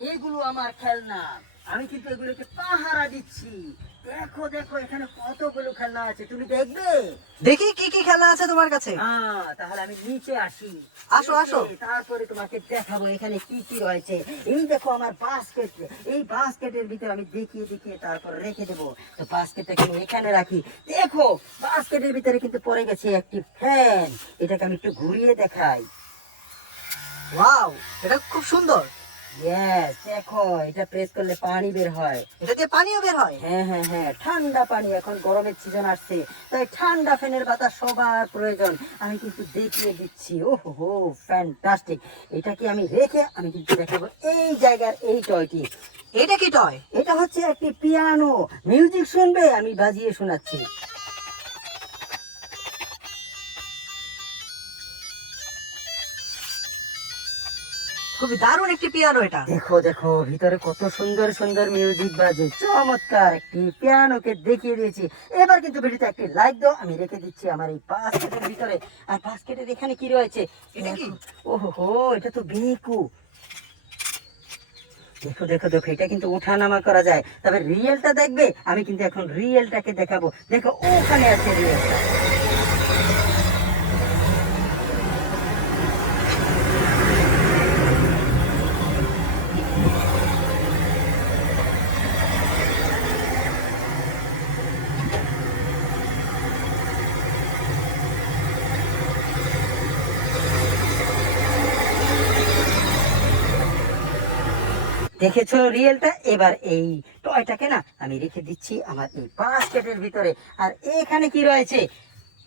এগুলো আমার খেলনা, আমি কিন্তু এগুলোকে পাহারা দিচ্ছি। দেখো দেখো এখানে কতগুলো খেলনা আছে, তুমি দেখবে? দেখি কি কি খেলা আছে তোমার কাছে। তাহলে আমি নিচে আসি। আসো, আসো। তারপরে তোমাকে দেখাবো এখানে কি কি রয়েছে। এই দেখো আমার বাস্কেট, এই বাস্কেটের ভিতরে আমি দেখিয়ে দেখিয়ে তারপর রেখে দেবো। তো বাস্কেটটাকে আমি এখানে রাখি। দেখো বাস্কেটের ভিতরে কিন্তু পড়ে গেছে একটি ফ্যান। এটাকে আমি একটু ঘুরিয়ে দেখাই। ওয়াও, এটা খুব সুন্দর। ইয়েস, দেখো এটা প্রেস করলে পানি বের হয়। এটা দিয়ে পানিও বের হয়? হ্যাঁ হ্যাঁ হ্যাঁ, ঠান্ডা পানি। এখন গরমের সিজন আসছে, তাই ঠান্ডা ফ্যানের বাতাস সবার প্রয়োজন। আমি কিন্তু দেখিয়ে দিচ্ছি। ওহো ফ্যান্টাস্টিক। এটাকে আমি রেখে আমি কিন্তু দেখাবো এই জায়গার এই টয়টি। এটা কি টয়? এটা হচ্ছে একটি পিয়ানো। মিউজিক শুনবে? আমি বাজিয়ে শোনাচ্ছি। খুবই দারুণ একটি পিয়ানো এটা। দেখো দেখো ভিতরে কত সুন্দর সুন্দর মিউজিক বাজে। চমৎকার একটি পিয়ানোকে দেখিয়ে দিয়েছি। এবার কিন্তু ভিডিওতে একটি লাইক দাও। আমি রেখে দিচ্ছি আমার এই বাস্কেটের ভিতরে। আর বাস্কেটের এখানে কি রয়েছে? এটা কি? ওহো, এটা তো বেকু। দেখো দেখো দেখো, এটা কিন্তু ওঠানামা করা যায়। তবে রিয়েলটা দেখবে? আমি কিন্তু এখন রিয়েলটাকে দেখাবো। দেখো ওখানে আছে রিয়েলটা। দেখেছো রিয়েলটা? এবার এই টয়টাকে না আমি রেখে দিচ্ছি আমার এই বাস্কেটের ভিতরে। আর এখানে কি রয়েছে?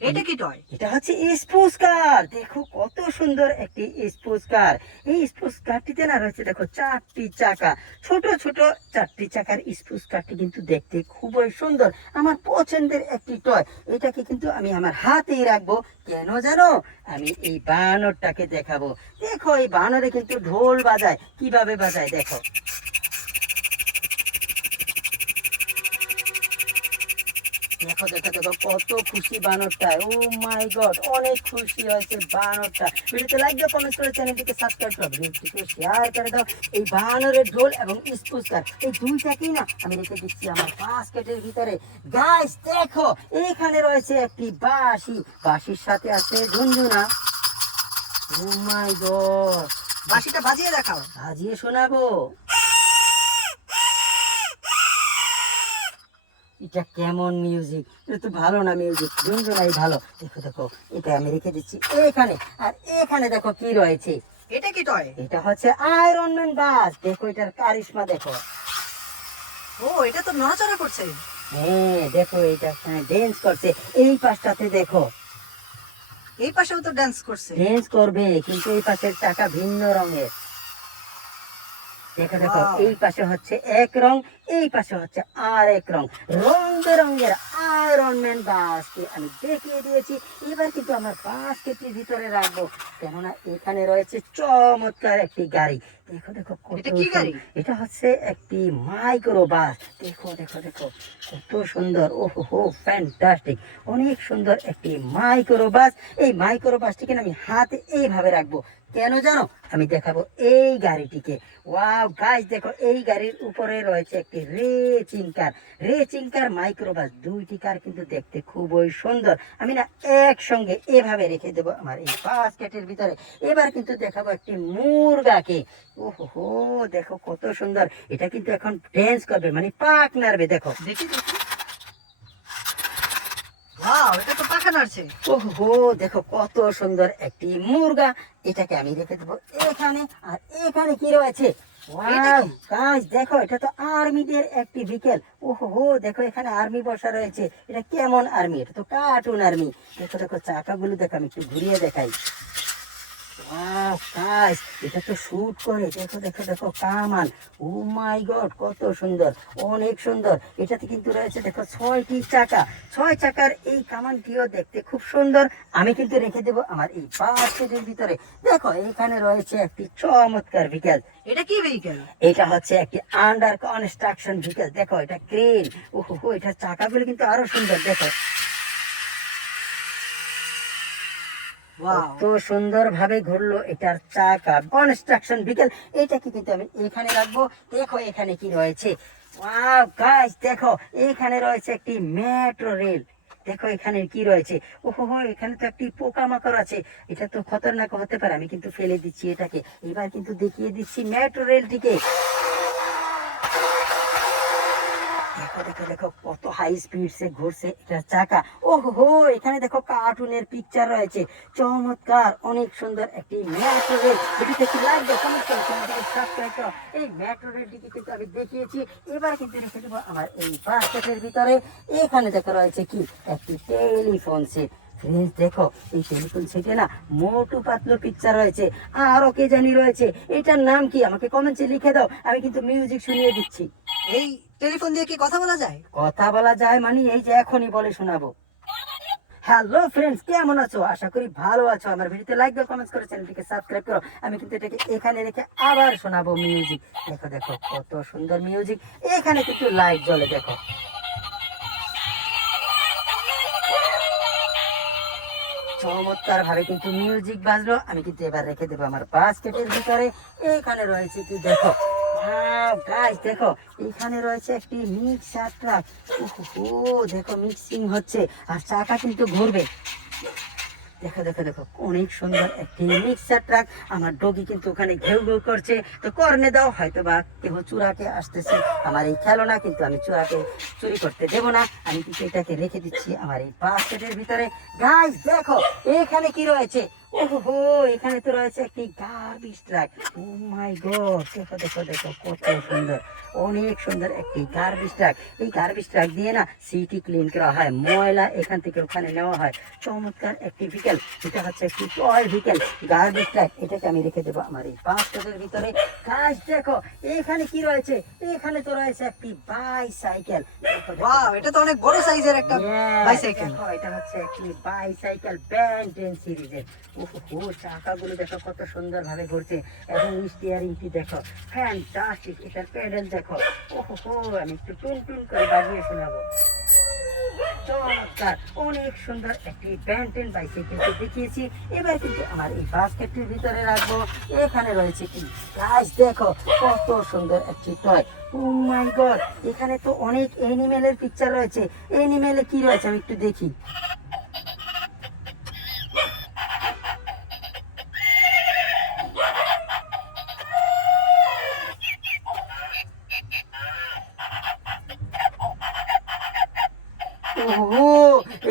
এটা কি টয়? এটা হচ্ছে স্পোর্টস কার। দেখো কত সুন্দর একটি স্পোর্টস কার। এই স্পোর্টস কারটিতে না রয়েছে দেখো 4টি চাকা। ছোট ছোট 4টি চাকার স্পোর্টস কারটি কিন্তু দেখতে খুবই সুন্দর। আমার পছন্দের একটি টয়। এটাকে কিন্তু আমি আমার হাতেই রাখবো। কেন জানো? আমি এই বানরটাকে দেখাবো। দেখো এই বানরে কিন্তু ঢোল বাজায়। কিভাবে বাজায় দেখো। দেখো দেখো দেখো কত খুশি বানরটা। ও মাই গড, অনেক খুশি হয়েছে বানরটা। ভিডিওতে লাইক দাও, কমেন্ট করে চ্যানেলটিকে সাবস্ক্রাইব করো, ভিডিওটিকে শেয়ার করে দাও। এই বানরের ঢোল এবং স্পুস্টার এই দুইটাকেই না আমি রেখে দিচ্ছি আমার বাস্কেটের ভিতরে। গাইস দেখো এখানে রয়েছে একটি বাঁশি। বাঁশির সাথে আছে ঝুনঝুনা। ও মাই গড, বাঁশিটা বাজিয়ে দেখাও। বাজিয়ে শোনাবো। এটা কেমন মিউজিক? এটা তো ভালো না মিউজিক, ঝুনঝুনাই ভালো। দেখো দেখো এটা আমি রেখে দিচ্ছি এখানে। আর এখানে দেখো কি রয়েছে। এটা কি টয়? এটা হচ্ছে আয়রন ম্যান বাস। দেখো এটার কারিশমা দেখো। ও, এটা তো নড়াচড়া করছে। হ্যাঁ দেখো এটা ড্যান্স করছে। এই পাশটাতে দেখো এই পাশেও তো ডান্স করছে। ড্যান্স করবে, কিন্তু এই পাশের চাকা ভিন্ন রঙের। দেখো দেখো Wow! এই পাশে হচ্ছে এক রং, এই পাশে হচ্ছে আর এক রং। রং বেরঙের আয়রন ম্যান বাসকে আমি দেখিয়ে দিয়েছি। এবার কিন্তু আমার বাস্কেটের ভিতরে রাখবো, কেননা এখানে রয়েছে চমৎকার একটি গাড়ি। দেখো দেখো কত এটা কি গাড়ি? এটা হচ্ছে একটি মাইক্রো বাস। দেখো দেখো দেখো কত সুন্দর। ওহো হো ফ্যান্টাস্টিক, অনেক সুন্দর একটি মাইক্রো বাস। এই মাইক্রো বাসটিকে আমি হাতে এইভাবে রাখবো। কেন জানো? আমি দেখাবো এই গাড়িটিকে। ওয়াও গাইস দেখো এই গাড়ির উপরে রয়েছে একটি racing car. Racing car microbus, দুইটি কার কিন্তু দেখতে খুবই সুন্দর। আমি না একসঙ্গে এভাবে রেখে দেবো আমার এই বাস্কেটের ভিতরে। এবার কিন্তু দেখাবো একটি মুরগাকে। ওহো হো দেখো কত সুন্দর। এটা কিন্তু এখন ড্যান্স করবে, মানে পাক নাড়বে। দেখো দেখি দেখি। ওয়াও, এটা তো পাখা নাড়ছে। ওহো দেখো কত সুন্দর একটি মুরগা। এটাকে আমি রেখে দেবো এখানে। আর এখানে কি রয়েছে? এটা ওয়াও কি? গাইস দেখো এটা তো আর্মিদের একটি ভেহিকেল। ওহো দেখো এখানে আর্মি বসা রয়েছে। এটা কেমন আর্মি? এটা তো কার্টুন আর্মি। দেখো দেখো চাকাগুলো দেখো, আমি একটু ঘুরিয়ে দেখাই। ওয়াও গাইস এটা তো শুট করে। দেখো দেখো দেখো কামান। ও মাই গড কত সুন্দর, অনেক সুন্দর। এটাতে কিন্তু রয়েছে দেখো 6টি চাকা। 6 চাকার এই কামানটিও দেখতে খুব সুন্দর। আমি কিন্তু রেখে দেবো আমার এই বাস্কেটের ভিতরে। দেখো এখানে রয়েছে একটি চমৎকার ভেহিকেল। এটা কি ভেহিকেল? এটা হচ্ছে একটি আন্ডার কনস্ট্রাকশন ভেহিকেল। দেখো এটা ক্রেন। ওহো এটা চাকাগুলো কিন্তু আরো সুন্দর। দেখো ওয়াও কত সুন্দর ভাবে ঘুরলো এটার চাকা কনস্ট্রাকশন ভেহিকল। এটাকে কিন্তু আমি এখানে রাখবো। দেখো এখানে কি রয়েছে, ওয়াও গাইস দেখো এখানে রয়েছে একটি মেট্রো রেল। দেখো এখানে কি রয়েছে, ওহো এখানে তো একটি পোকামাকড় আছে, এটা তো খতরনাক হতে পারে, আমি কিন্তু ফেলে দিচ্ছি এটাকে। এবার কিন্তু দেখিয়ে দিচ্ছি মেট্রো রেলটিকে। দেখো দেখো দেখো কত হাই স্পিড সে ঘুরছে এটার চাকা। ওহো এখানে দেখো কার্টুনের পিকচার রয়েছে, চমৎকার অনেক সুন্দর একটি মেট্রো রেল। এটিতে কি লাগবে সমস্যা সাবস্ক্রাইব করো। এই মেট্রো রেলটিকে কিন্তু আমি দেখিয়েছি। এবার কিন্তু রেখে দেবো আমার এই বাস্কেটের ভিতরে। এখানে দেখো রয়েছে কি একটি টেলিফোন সেট। ফ্রেন্ডস দেখো এই টেলিফোন সেটে না মোটু পাতলু পিকচার রয়েছে, আরো কে জানি রয়েছে, এটার নাম কি আমাকে কমেন্টে লিখে দাও, আমি কিন্তু মিউজিক শুনিয়ে দিচ্ছি। এই টেলিফোন দিয়ে কি কথা বলা যায়? কথা বলা যায় মানে এই যে এখনই বলে শোনাবো। হ্যালো ফ্রেন্ডস, কেমন আছো? আশা করি ভালো আছো। আমার ভিডিওতে লাইক দাও, কমেন্টস করো, চ্যানেলটিকে সাবস্ক্রাইব করো। আমি কিন্তু এটাকে এখানে রেখে আবার শোনাবো মিউজিক। দেখো দেখো কত সুন্দর মিউজিক, এখানে কিন্তু লাইট জ্বলে দেখো। চমৎকার ভাবে কিন্তু মিউজিক বাজলো। আমি কিন্তু এবার রেখে দেবো আমার বাস্কেটের ভিতরে। এখানে রয়েছে কি দেখো, গাইস দেখো এখানে রয়েছে একটি মিক্সার ট্রাক। ওহো দেখো মিক্সিং হচ্ছে আর চাকা কিন্তু ঘুরবে। দেখো দেখো দেখো অনেক সুন্দর একটি মিক্সার ট্রাক। আমার ডগি কিন্তু ওখানে ঘেউ ঘেউ করছে, তো কর্নে দাও, হয়তো বা কেউ চুরাকে আসতেছে আমার এই খেলনা, কিন্তু আমি চুরাকে চুরি করতে দেবো না। আমি কিন্তু এটাকে রেখে দিচ্ছি আমার এই বাস্কেটের ভিতরে। গাইস দেখো এখানে কি রয়েছে, ওহো এখানে তো রয়েছে একটি গার্বেজ ট্রাক। ও মাই গড দেখো দেখো দেখো কত সুন্দর, অনেক সুন্দর একটি গার্বেজ ট্রাক। এই গার্বেজ ট্রাক দিয়ে না সিটি ক্লিন করা হয়, ময়লা এখান থেকে ওখানে নেওয়া হয়। চমৎকার একটি ভিকেল, এটা হচ্ছে একটি টয় ভিকেল গার্বেজ ট্রাক। এটাকে আমি রেখে দেবো আমার এই বাস্কেটের ভিতরে। গাইস দেখো এখানে কি রয়েছে, এখানে তো রয়েছে একটি বাইসাইকেল। ওয়াও এটা তো অনেক বড় সাইজের একটা বাইসাইকেল। দেখো এটা হচ্ছে একটি বাইসাইকেল ব্যান্ড 10 সিরিজের। ওহো চাকাগুলো দেখো কত সুন্দর ভাবে ঘুরছে এবং স্টিয়ারিংটি দেখো ফ্যান্টাস্টিক। এটার প্যাডেল দেখো, ওহো আমি একটু টুন টুন করে বাজিয়ে শোনাবো। চমৎকার অনেক সুন্দর একটি ব্যান্টেন বাইসাইকেলকে দেখিয়েছি। এবার কিন্তু আমার এই বাস্কেটের ভিতরে রাখবো। এখানে রয়েছে কি গাইস দেখো কত সুন্দর একটি টয়। ও মাই গড এখানে তো অনেক অ্যানিমেলের পিকচার রয়েছে। অ্যানিমেলে কি রয়েছে আমি একটু দেখি। ওহো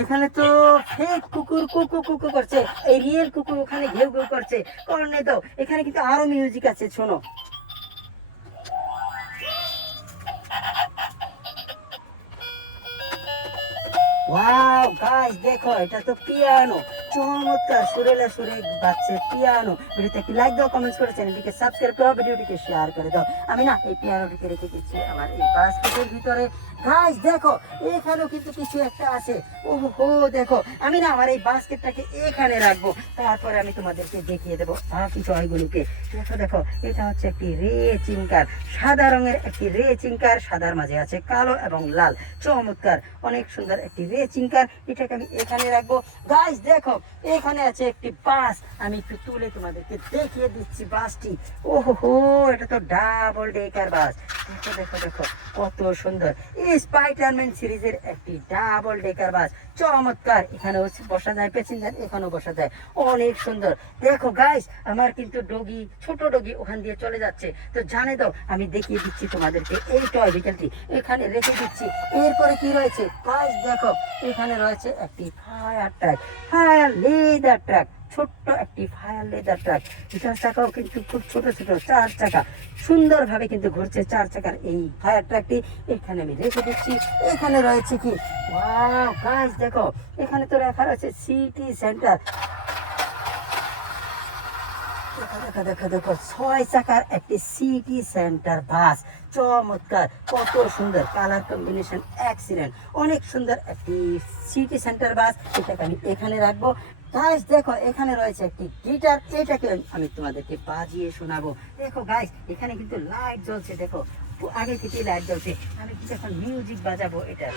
এখানে তো ফেক কুকুর কুকু কুকু করছে, এই রিয়েল কুকুর ওখানে ঘেউ ঘেউ করছে। কর্নে দাও, এখানে কিন্তু আরো মিউজিক আছে শোনো। ওয়াও গাইস দেখো এটা তো পিয়ানো, চমৎকার সুরেলা সুরে বাজছে পিয়ানো। ভিডিওতে একটি লাইক দাও, কমেন্টস করে চ্যানেলটিকে সাবস্ক্রাইব করো, ভিডিওটিকে শেয়ার করে দাও। আমি না এই পিয়ানোটিকে রেখে দিচ্ছি আমার এই বাস্কেটের ভিতরে। গাইস দেখো এখানেও কিন্তু কিছু একটা আছে। ওহো দেখো আমি না আমার এই বাস্কেটটাকে এখানে রাখবো, তারপরে আমি তোমাদেরকে দেখিয়ে দেবো বাকি টয়গুলোকে। দেখো দেখো এটা হচ্ছে একটি রেচিং কার, সাদা রঙের একটি রেচিং কার, সাদার মাঝে আছে কালো এবং লাল। চমৎকার অনেক সুন্দর একটি রেচিং কার, এটাকে আমি এখানে রাখবো। গাইস দেখো এখানে আছে একটি বাস, আমি একটু তুলে তোমাদেরকে দেখিয়ে দিচ্ছি বাসটি। ওহো এটা তো ডাবল ডেকার বাস। দেখো দেখো দেখো কত সুন্দর, স্পাইডারম্যান সিরিজের একটি ডাবল ডেকার বাস। চমৎকার এখানেও বসা যায় প্যাসেঞ্জার, এখানেও বসা যায়, অনেক সুন্দর। দেখো গাইস আমার কিন্তু ডগি, ছোট ডগি ওখান দিয়ে চলে যাচ্ছে, তো জানে দাও আমি দেখিয়ে দিচ্ছি তোমাদেরকে এই টয় ভেহিকলটি এখানে রেখে দিচ্ছি। এরপরে কি রয়েছে গাইস দেখো এখানে রয়েছে একটি fire truck, fire leather truck, ছোট্ট একটি ফায়ার লেদার ট্রাক। এটার চাকাও কিন্তু খুব ছোট ছোট, 4 চাকা, সুন্দরভাবে কিন্তু ঘুরছে 4 চাকার এই ফায়ার ট্রাকটি। এখানে আমি রেখে দিচ্ছি। এখানে রয়েছে কি ওয়াও গাইস দেখো এখানে তো রাখা রয়েছে সিটি সেন্টার। দেখো দেখো দেখো দেখো 6 চাকার একটি সিটি সেন্টার বাস। চমৎকার কত সুন্দর কালার কম্বিনেশন এক্সিলেন্ট, অনেক সুন্দর একটি সিটি সেন্টার বাস। এটাকে আমি এখানে রাখবো। গাইস দেখো এখানে রয়েছে একটি গিটার, এটাকে আমি তোমাদেরকে বাজিয়ে শোনাবো। দেখো গাইস এখানে কিন্তু লাইট জ্বলছে, দেখো আগে থেকে লাইট জ্বলছে। আমি কিন্তু এখন মিউজিক বাজাবো এটা।